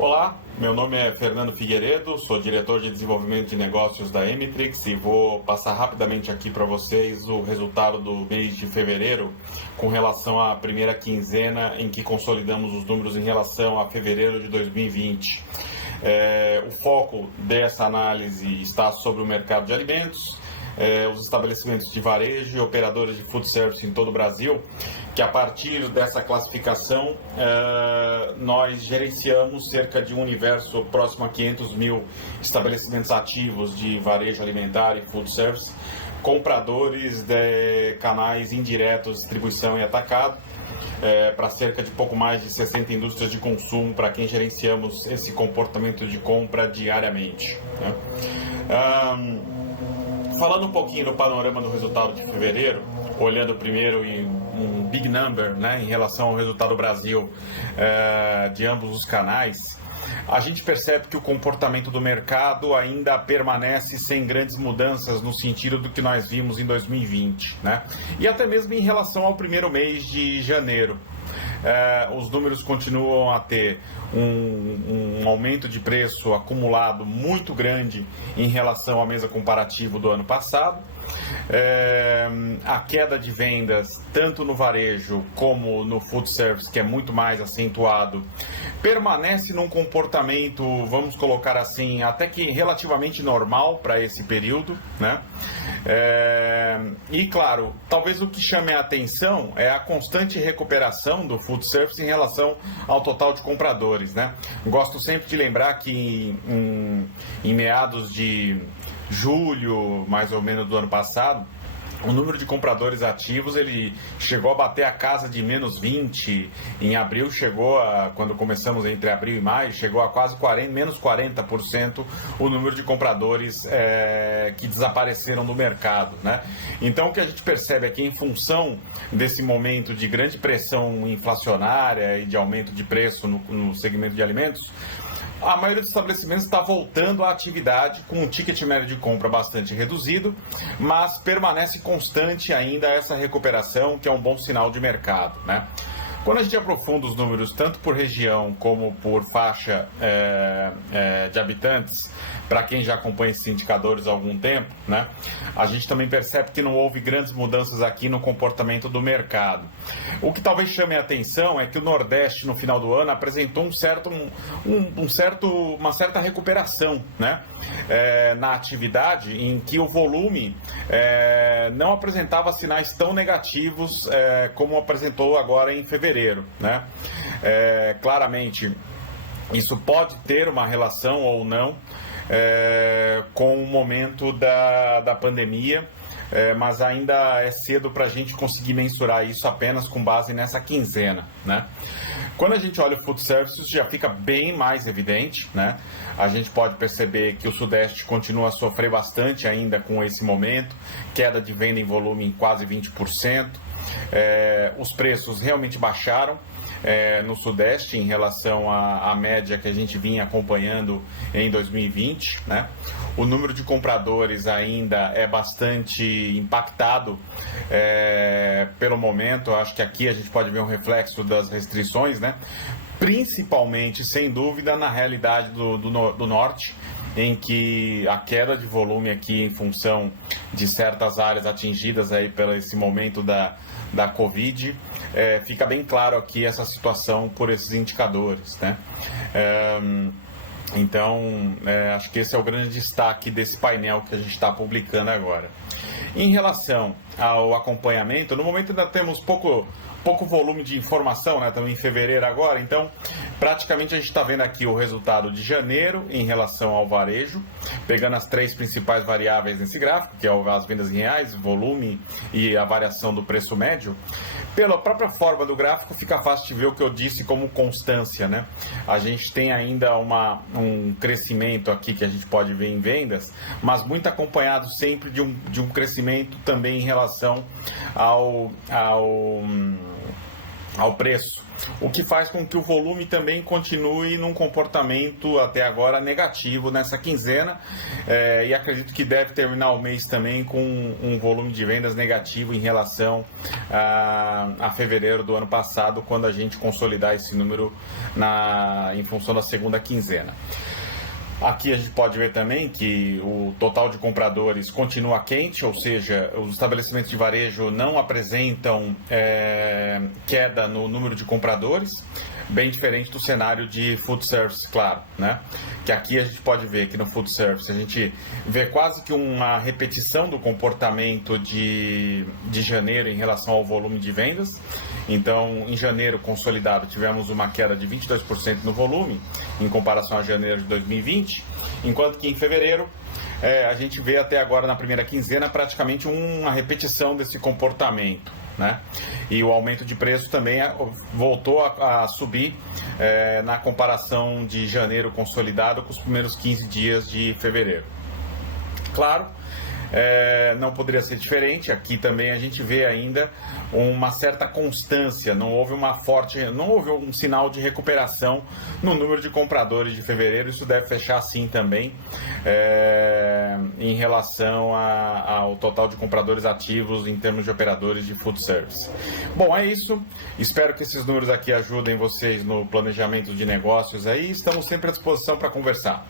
Olá, meu nome é Fernando Figueiredo, sou diretor de desenvolvimento de negócios da Emitrix e vou passar rapidamente aqui para vocês o resultado do mês de fevereiro com relação à primeira quinzena em que consolidamos os números em relação a fevereiro de 2020. O foco dessa análise está sobre o mercado de alimentos, os estabelecimentos de varejo e operadores de food service em todo o Brasil, que a partir dessa classificação nós gerenciamos cerca de um universo próximo a 500 mil estabelecimentos ativos de varejo alimentar e food service, compradores de canais indiretos, distribuição e atacado, para cerca de pouco mais de 60 indústrias de consumo para quem gerenciamos esse comportamento de compra diariamente, né? Falando um pouquinho do panorama do resultado de fevereiro, olhando primeiro em um big number, né, em relação ao resultado do Brasil de ambos os canais, a gente percebe que o comportamento do mercado ainda permanece sem grandes mudanças no sentido do que nós vimos em 2020, né? E até mesmo em relação ao primeiro mês de janeiro. Os números continuam a ter um aumento de preço acumulado muito grande em relação ao mês comparativo do ano passado. A queda de vendas, tanto no varejo como no food service, que é muito mais acentuado, permanece num comportamento, vamos colocar assim, até que relativamente normal para esse período, né? E claro, talvez o que chame a atenção é a constante recuperação do food service em relação ao total de compradores, né? Gosto sempre de lembrar que em meados de julho, mais ou menos, do ano passado, o número de compradores ativos ele chegou a bater a casa de menos 20. Em abril quando começamos entre abril e maio, chegou a quase menos 40% o número de compradores que desapareceram do mercado, né? Então o que a gente percebe é que em função desse momento de grande pressão inflacionária e de aumento de preço no segmento de alimentos, a maioria dos estabelecimentos está voltando à atividade com um ticket médio de compra bastante reduzido, mas permanece constante ainda essa recuperação, que é um bom sinal de mercado, né? Quando a gente aprofunda os números tanto por região como por faixa de habitantes, para quem já acompanha esses indicadores há algum tempo, né, a gente também percebe que não houve grandes mudanças aqui no comportamento do mercado. O que talvez chame a atenção é que o Nordeste, no final do ano, apresentou uma certa recuperação, né, na atividade, em que o volume não apresentava sinais tão negativos como apresentou agora em fevereiro, né? Claramente, isso pode ter uma relação ou não com o momento da pandemia, mas ainda é cedo para a gente conseguir mensurar isso apenas com base nessa quinzena, né? Quando a gente olha o food service, isso já fica bem mais evidente, né? A gente pode perceber que o Sudeste continua a sofrer bastante ainda com esse momento, queda de venda em volume em quase 20%. Os preços realmente baixaram no Sudeste em relação à média que a gente vinha acompanhando em 2020, né? O número de compradores ainda é bastante impactado pelo momento. Acho que aqui a gente pode ver um reflexo das restrições, né? Principalmente, sem dúvida, na realidade do Norte, em que a queda de volume aqui em função de certas áreas atingidas aí pelo esse momento da Covid, fica bem claro aqui essa situação por esses indicadores, né? Então, acho que esse é o grande destaque desse painel que a gente está publicando agora. Em relação ao acompanhamento, no momento ainda temos pouco volume de informação, né? Estamos em fevereiro agora, então praticamente a gente está vendo aqui o resultado de janeiro em relação ao varejo, pegando as três principais variáveis nesse gráfico, que é as vendas em reais, volume e a variação do preço médio. Pela própria forma do gráfico, fica fácil de ver o que eu disse como constância, né? A gente tem ainda um crescimento aqui que a gente pode ver em vendas, mas muito acompanhado sempre de um crescimento também em relação ao preço, o que faz com que o volume também continue num comportamento até agora negativo nessa quinzena, e acredito que deve terminar o mês também com um volume de vendas negativo em relação a fevereiro do ano passado, quando a gente consolidar esse número em função da segunda quinzena. Aqui a gente pode ver também que o total de compradores continua quente, ou seja, os estabelecimentos de varejo não apresentam queda no número de compradores, bem diferente do cenário de food service, claro, né? Que aqui a gente pode ver que no food service a gente vê quase que uma repetição do comportamento de janeiro em relação ao volume de vendas. Então, em janeiro consolidado, tivemos uma queda de 22% no volume, em comparação a janeiro de 2020, enquanto que em fevereiro, a gente vê até agora na primeira quinzena praticamente uma repetição desse comportamento, né? E o aumento de preço também voltou a subir na comparação de janeiro consolidado com os primeiros 15 dias de fevereiro. Claro, não poderia ser diferente. Aqui também a gente vê ainda uma certa constância, não houve um sinal de recuperação no número de compradores de fevereiro. Isso deve fechar assim também em relação ao total de compradores ativos em termos de operadores de food service. Bom, é isso. Espero que esses números aqui ajudem vocês no planejamento de negócios aí. Estamos sempre à disposição para conversar.